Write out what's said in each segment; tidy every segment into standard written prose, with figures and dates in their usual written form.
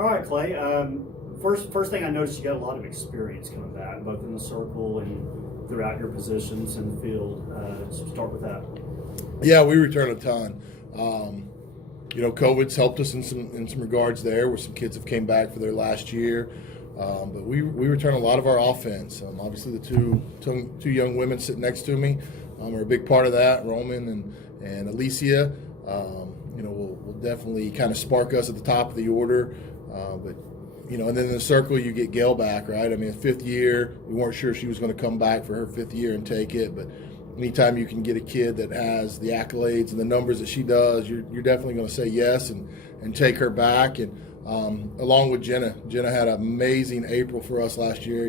All right, Clay. First thing I noticed, you got a lot of experience coming back, both in the circle and throughout your positions in the field. So start with that. Yeah, we return a ton. COVID's helped us in some regards there, where some kids have came back for their last year. But we return a lot of our offense. Obviously, the two young women sitting next to me are a big part of that. Romy and Alicia, will definitely kind of spark us at the top of the order. And then in the circle, you get Gail back, right? I mean, 5th year, we weren't sure she was going to come back for her 5th year and take it, but anytime you can get a kid that has the accolades and the numbers that she does, you're definitely going to say yes and take her back. And along with Jenna had an amazing April for us last year.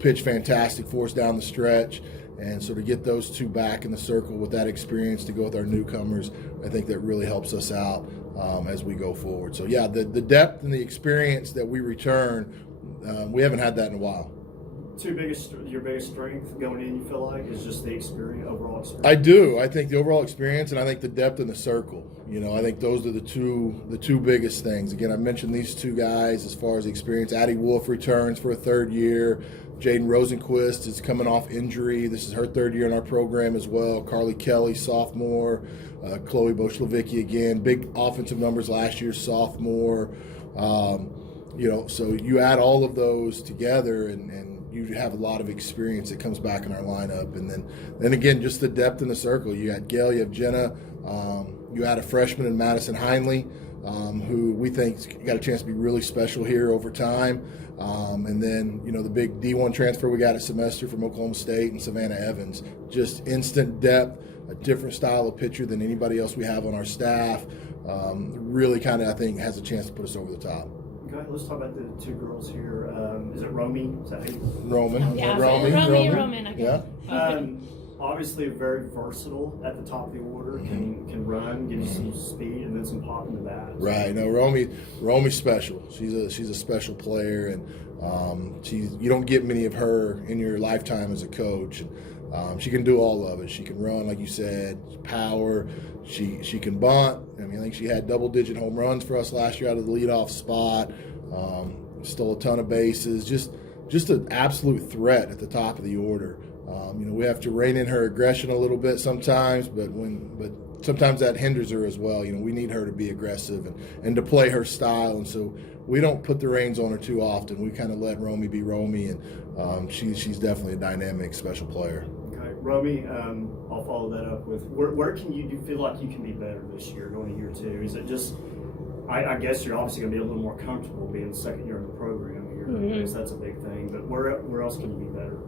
Pitched fantastic for us down the stretch, and so to get those two back in the circle with that experience to go with our newcomers, I think that really helps us out as we go forward. So yeah, the depth and the experience that we return, we haven't had that in a while. Your biggest strength going in, you feel like, is just the overall experience? I do. I think the overall experience, and I think the depth in the circle. I think those are the two biggest things. Again, I mentioned these two guys as far as experience. Addie Wolf returns for a 3rd year. Jaden Rosenquist is coming off injury. This is her 3rd year in our program as well. Carly Kelly, sophomore. Chloe Boschlevicki again. Big offensive numbers last year, sophomore. So you add all of those together and you have a lot of experience that comes back in our lineup. And then again, just the depth in the circle. You got Gail, you have Jenna, you add a freshman in Madison Heinley, who we think got a chance to be really special here over time. And then, the big D1 transfer we got a semester from Oklahoma State and Savannah Evans. Just instant depth, a different style of pitcher than anybody else we have on our staff. Really kind of, I think, has a chance to put us over the top. Okay, let's talk about the two girls here. Is it Romy? Is that Roman. Yeah, Roman. Okay. Yeah. Obviously very versatile at the top of the order. Can run, give you some speed, and then some pop in the bat. Right. No, Romy's special. She's a special player, and you don't get many of her in your lifetime as a coach. She can do all of it. She can run, like you said, power. She can bunt. I think she had double-digit home runs for us last year out of the leadoff spot. Stole a ton of bases. Just an absolute threat at the top of the order. We have to rein in her aggression a little bit sometimes, but sometimes that hinders her as well. We need her to be aggressive and to play her style, and so we don't put the reins on her too often. We kind of let Romy be Romy, and she's definitely a dynamic, special player. Okay, Romy, I'll follow that up with where can you feel like you can be better this year, going to year 2? Is it just, I guess you're obviously going to be a little more comfortable being 2nd year in the program here. Mm-hmm. I guess that's a big thing, but where else can you be better?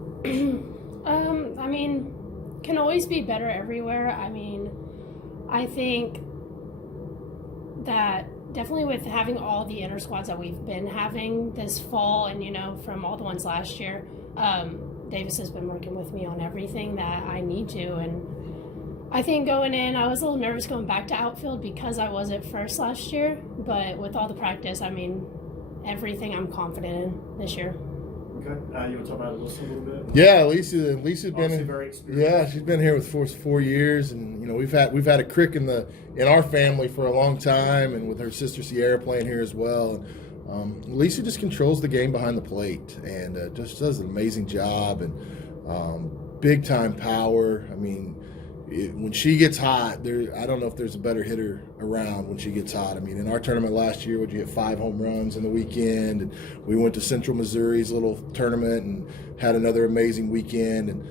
Can always be better everywhere. I think that definitely with having all the inter squads that we've been having this fall and, from all the ones last year, Davis has been working with me on everything that I need to. And I think going in, I was a little nervous going back to outfield because I was at first last year. But with all the practice, everything I'm confident in this year. Okay. You want to talk about Alicia a little bit? Yeah, Alicia's been very experienced. Yeah, she's been here with 4 years, and we've had a crick in our family for a long time, and with her sister Sierra playing here as well. Alicia just controls the game behind the plate and just does an amazing job, and big time power. When she gets hot, I don't know if there's a better hitter around when she gets hot. In our tournament last year, you get 5 home runs in the weekend, and we went to Central Missouri's little tournament and had another amazing weekend. And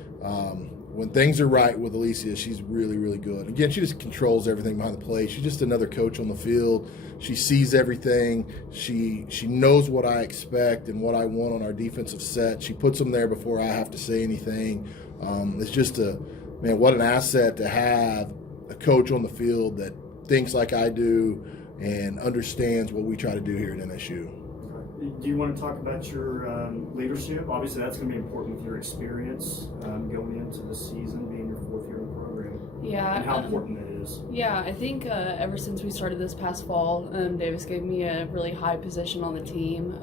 when things are right with Alicia, she's really, really good. Again, she just controls everything behind the plate. She's just another coach on the field. She sees everything. She knows what I expect and what I want on our defensive set. She puts them there before I have to say anything. It's just what an asset to have a coach on the field that thinks like I do and understands what we try to do here at NSU. Do you want to talk about your leadership? Obviously, that's going to be important with your experience going into the season, being your 4th year in the program. Yeah. And how important it is. Yeah, I think ever since we started this past fall, Davis gave me a really high position on the team.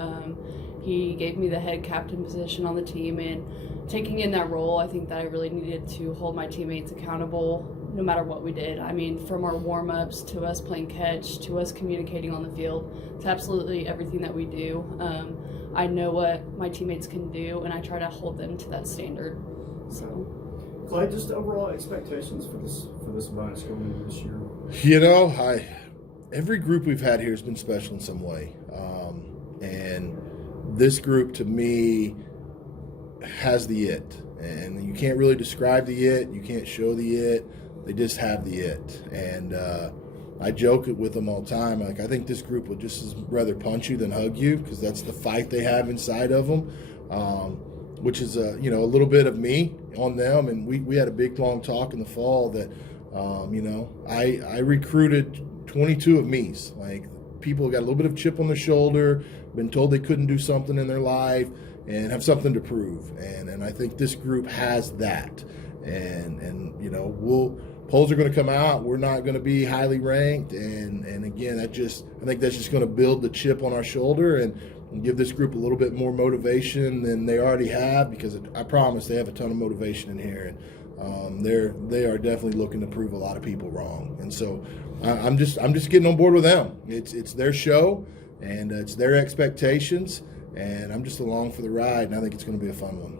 He gave me the head captain position on the team, and taking in that role, I think that I really needed to hold my teammates accountable, no matter what we did. I mean, from our warm-ups to us playing catch to us communicating on the field, it's absolutely everything that we do. I know what my teammates can do, and I try to hold them to that standard. So, Clay, just overall expectations for this bunch going into this year. You know, every group we've had here has been special in some way, and this group to me has the it, and you can't really describe the it. You can't show the it. They just have the it, and I joke with them all the time. Like, I think this group would just as rather punch you than hug you, because that's the fight they have inside of them, which is a little bit of me on them. And we had a big long talk in the fall that I recruited 22 of me's, like people who got a little bit of chip on their shoulder, been told they couldn't do something in their life, and have something to prove. And I think this group has that. And polls are going to come out. We're not going to be highly ranked, and again, I think that's just going to build the chip on our shoulder and give this group a little bit more motivation than they already have, because I promise they have a ton of motivation in here, and they are definitely looking to prove a lot of people wrong. And so I'm just getting on board with them. It's their show, and it's their expectations, and I'm just along for the ride, and I think it's going to be a fun one.